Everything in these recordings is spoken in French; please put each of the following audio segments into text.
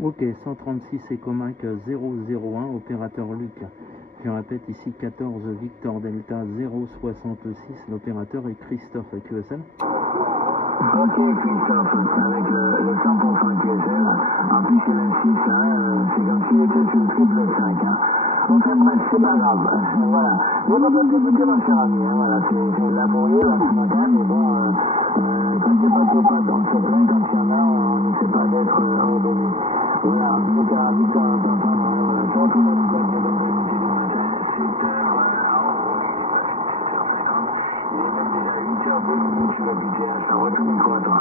Ok, 136 Eco Mike 001, opérateur Luc. Je répète ici 14 Victor Delta 066, l'opérateur est Christophe à QSL. Ok Christophe, avec le 100% QSL, en plus il insiste, c'est comme s'il était sur le triple 5. Enfin bref, c'est pas grave, voilà. Je ne vais pas t'écouter mon cher ami, voilà, c'est laborieux là ce matin, mais bon, quand j'ai pas tes pas dans cette main, quand il y en a, on n'essaie pas d'être ordonné. Voilà, en tout cas, vite à t'entendre, voilà, tu vois tout le monde qui passe devant le métier du matin, 7h, il est même déjà 8h02, tu vas buter, ça retourne micro à toi.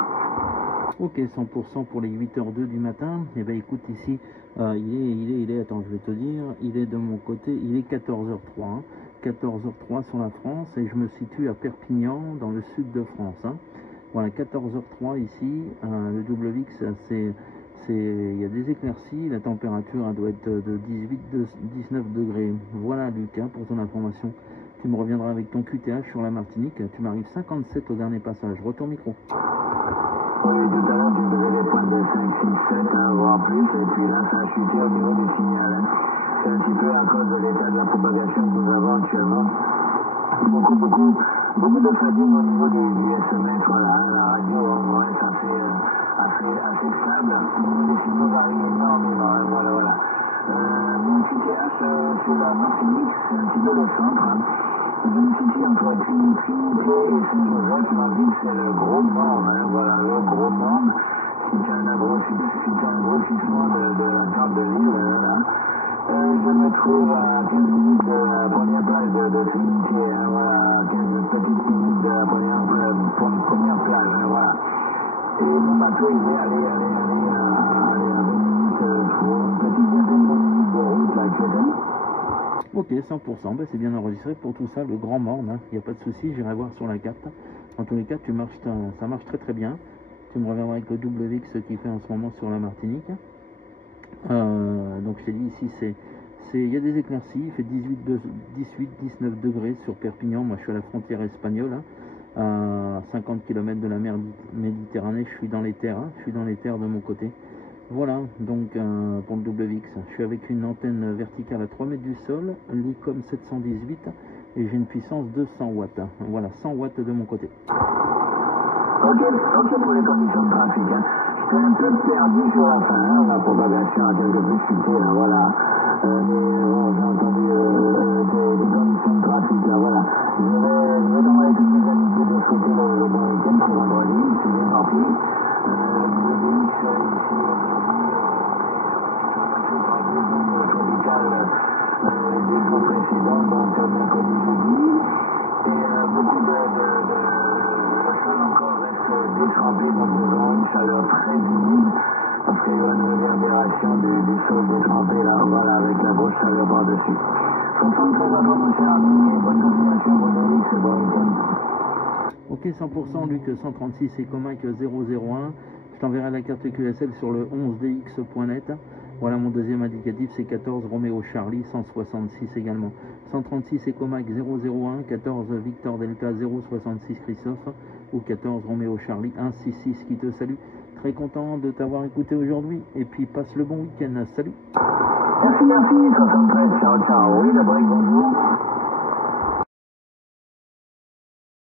Ok, 100% pour les 8h02 du matin. Et ben écoute ici, il est, attends, je vais te dire, il est de mon côté, il est 14h03, hein, 14h03 sur la France, et je me situe à Perpignan, dans le sud de France. Hein. Voilà, 14h03 ici, le WX, il y a des éclaircies, la température elle doit être de 19 degrés. Voilà Luc, hein, pour ton information. Tu me reviendras avec ton QTH sur la Martinique, tu m'arrives 57 au dernier passage. Retour micro. Oui, tout à l'heure, tu faisais des points de 5, 6, 7, voire plus, et puis là, ça a chuté au niveau du signal. Hein. C'est un petit peu à cause de l'état de la propagation que nous avons actuellement. Beaucoup de fatigue au niveau du SMS, voilà, la radio, on reste assez stable. Les signaux varient énormément, voilà. Mon QTH sur la Martinique, c'est un petit peu le centre. Hein. Je me situe entre Trinité et Saint-Joseph, ma ville c'est le Gros Morne, voilà, le Gros Morne, c'est un grossissement de la carte de l'île, là. Je me trouve à 15 minutes de la première plage de Trinité, voilà, 15 petites minutes de la première plage, voilà. Et mon bateau il est allé à 20 minutes, une petite vingtaine de minutes de route là, actuellement. Ok, 100%, ben c'est bien enregistré pour tout ça, le Grand Morne, hein. Il n'y a pas de souci, j'irai voir sur la carte. En tous les cas, ça marche très très bien. Tu me reviendras avec le WX qui fait en ce moment sur la Martinique. Donc je t'ai dit ici, il y a des éclaircies, il fait 18-19 degrés sur Perpignan. Moi je suis à la frontière espagnole, hein, à 50 km de la mer Méditerranée. Je suis dans les terres, hein, je suis dans les terres de mon côté. Voilà, donc pour le WX, je suis avec une antenne verticale à 3 mètres du sol, Lycom 718, et j'ai une puissance de 100 watts. Voilà, 100 watts de mon côté. Ok pour les conditions de trafic. Hein. J'étais un peu perdu sur la fin, hein, la propagation a quelque peu chuté, là, voilà. Mais bon, j'ai entendu des conditions de trafic, là, voilà. Je vais t'envoyer toutes mes amitiés de souhaiter le bon week-end pour vendredi, c'est bien parti. Le WX ici, des jours précédents, donc mercredi, jeudi, et beaucoup de sol encore reste détrempé, donc nous avons une chaleur très humide, parce qu'il y a une réverbération du sol détrempé, là, voilà, avec la grosse chaleur par-dessus. Concentrez à toi, mon cher ami, et bonne continuation, bon nuit, c'est bon week-end. Ok, 100%, Luc 136 et Comac 001. Je t'enverrai la carte QSL sur le 11dx.net. Voilà, mon deuxième indicatif, c'est 14 Roméo Charlie 166 également. 136 Ecomac 001, 14 Victor Delta 066 Christophe ou 14 Roméo Charlie 166 qui te salue. Très content de t'avoir écouté aujourd'hui et puis passe le bon week-end. Salut. Merci, 73, ciao, oui, le break, bonjour.